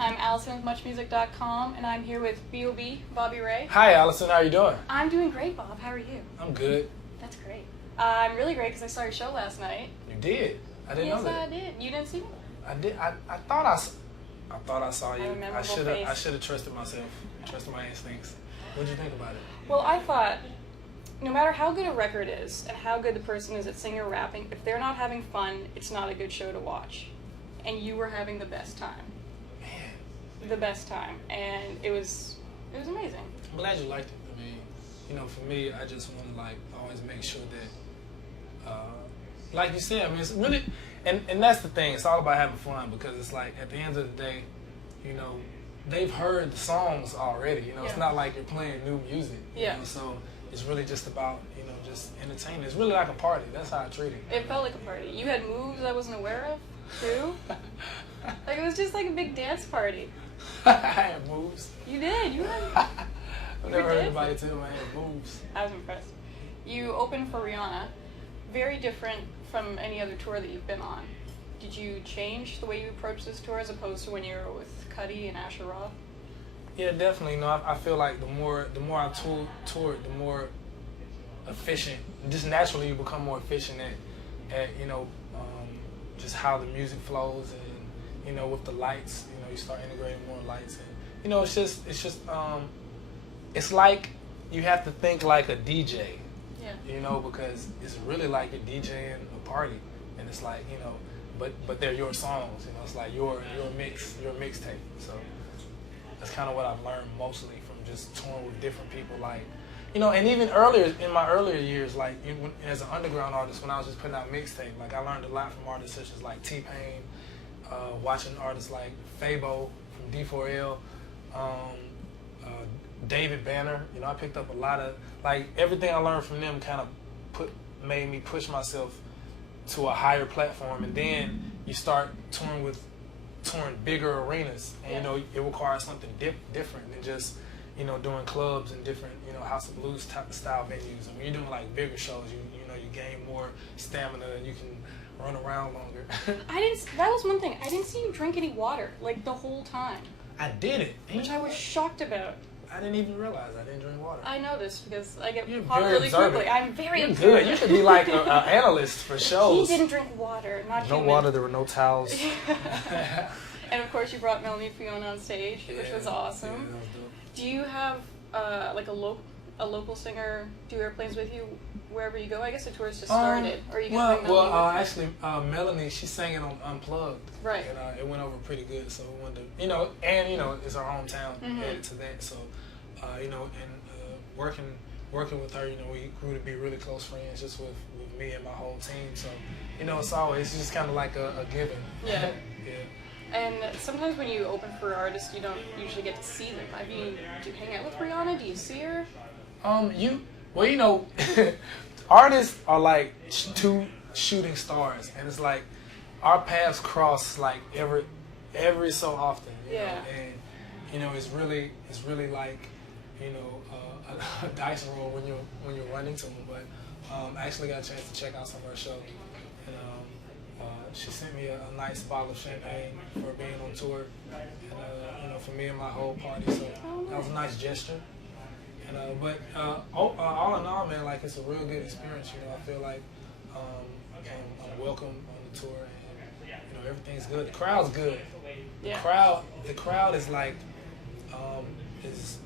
I'm Allison with MuchMusic.com, and I'm here with B.o.B, Bobby Ray. Hi, Allison. How you doing? I'm doing great, Bob. How are you? I'm good. That's great. I'm really great because I saw your show last night. You did? I didn't know that. Yes, I did. You didn't see me? I did. I thought I saw you. I should have trusted myself. Trusted my instincts. What did you think about it? Well, I thought, no matter how good a record is and how good the person is at singing or rapping, if they're not having fun, it's not a good show to watch. And you were having the best time. Man. The best time. And it was amazing. I'm glad you liked it. I mean, for me, I just want to always make sure that, like you said, I mean, it's really, and that's the thing. It's all about having fun because it's like at the end of the day, they've heard the songs already. It's not like you're playing new music. So it's really just about just entertaining. It's really like a party. That's how I treat it. It felt like a party. You had moves I wasn't aware of too. Like it was just like a big dance party. I had moves. You did. You had. I've never heard anybody tell me I had moves. I was impressed. You opened for Rihanna. Very different from any other tour that you've been on. Did you change the way you approach this tour as opposed to when you were with Cudi and Asher Roth? Yeah, definitely. I feel like the more I toured, the more efficient. Just naturally, you become more efficient at just how the music flows, and with the lights, you start integrating more lights, and it's like you have to think like a DJ. Yeah. Because it's really like you're DJing a party, and it's like but they're your songs. It's like your mixtape. So that's kind of what I've learned mostly from just touring with different people. Like, and even earlier in my earlier years, like as an underground artist, when I was just putting out mixtape, like I learned a lot from artists such as like T-Pain, watching artists like Fabo from D4L, David Banner. I picked up a lot of everything I learned from them. Kind of made me push myself to a higher platform, and then you start touring bigger arenas, and it requires something different than just doing clubs and different House of Blues type of style venues. And when you're doing like bigger shows, you gain more stamina and you can run around longer. That was one thing. I didn't see you drink any water like the whole time. I did it, which I was shocked about. I didn't even realize I didn't drink water. I noticed because I get You're hot very really observant. quickly. I'm very You're observant. good. You should be like an analyst for shows. He didn't drink water. Not no human. water. There were no towels. And of course, you brought Melanie Fiona on stage, which was awesome. Yeah, that was dope. Do you have like a local singer do airplanes with you wherever you go? I guess the tour's just started. Or are you gonna bring Melanie with you? Actually, Melanie, she's singing on Unplugged, right? And it went over pretty good. So we wanted to, it's our hometown, added to that. So, working with her, we grew to be really close friends, just with me and my whole team. So, it's just kind of like a given. Yeah. Yeah. And sometimes when you open for artists, you don't usually get to see them. I mean, do you hang out with Rihanna? Do you see her? Artists are like two shooting stars, and it's like our paths cross like every so often. You know? And it's really like a dice roll when you're running to them. But I actually got a chance to check out some of her shows, and she sent me a nice bottle of champagne for being on tour, and for me and my whole party. So that was a nice gesture. And but all in all, man, like it's a real good experience. I feel like I'm welcome on the tour, and everything's good. The crowd's good. Yeah. The crowd is like is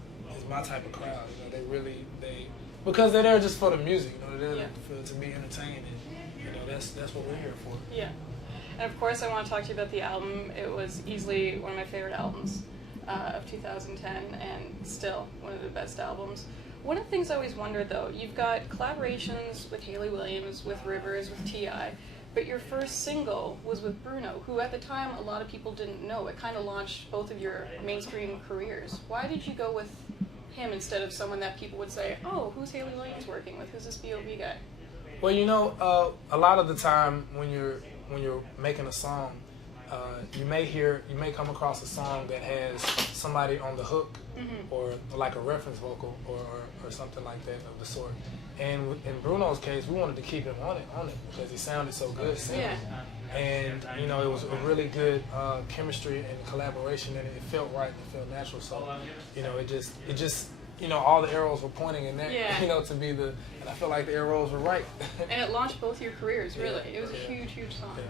my type of crowd. They because they're there just for the music. They're there to be entertained, and that's what we're here for. Yeah. And of course, I want to talk to you about the album. It was easily one of my favorite albums of 2010, and still one of the best albums. One of the things I always wondered, though, you've got collaborations with Hayley Williams, with Rivers, with T.I., but your first single was with Bruno, who at the time a lot of people didn't know. It kind of launched both of your mainstream careers. Why did you go with him instead of someone that people would say, oh, who's Hayley Williams working with? Who's this B.o.B guy? Well, a lot of the time when you're making a song, you may come across a song that has somebody on the hook, or like a reference vocal or something like that of the sort. And in Bruno's case, we wanted to keep him on it because he sounded so good singing. and you know, it was a really good chemistry and collaboration, and it felt right, it felt natural. So, you know, it just you know, all the arrows were pointing in that, you know, to be the, and I feel like the arrows were right. And it launched both your careers, really. It was a huge, huge song. Yeah.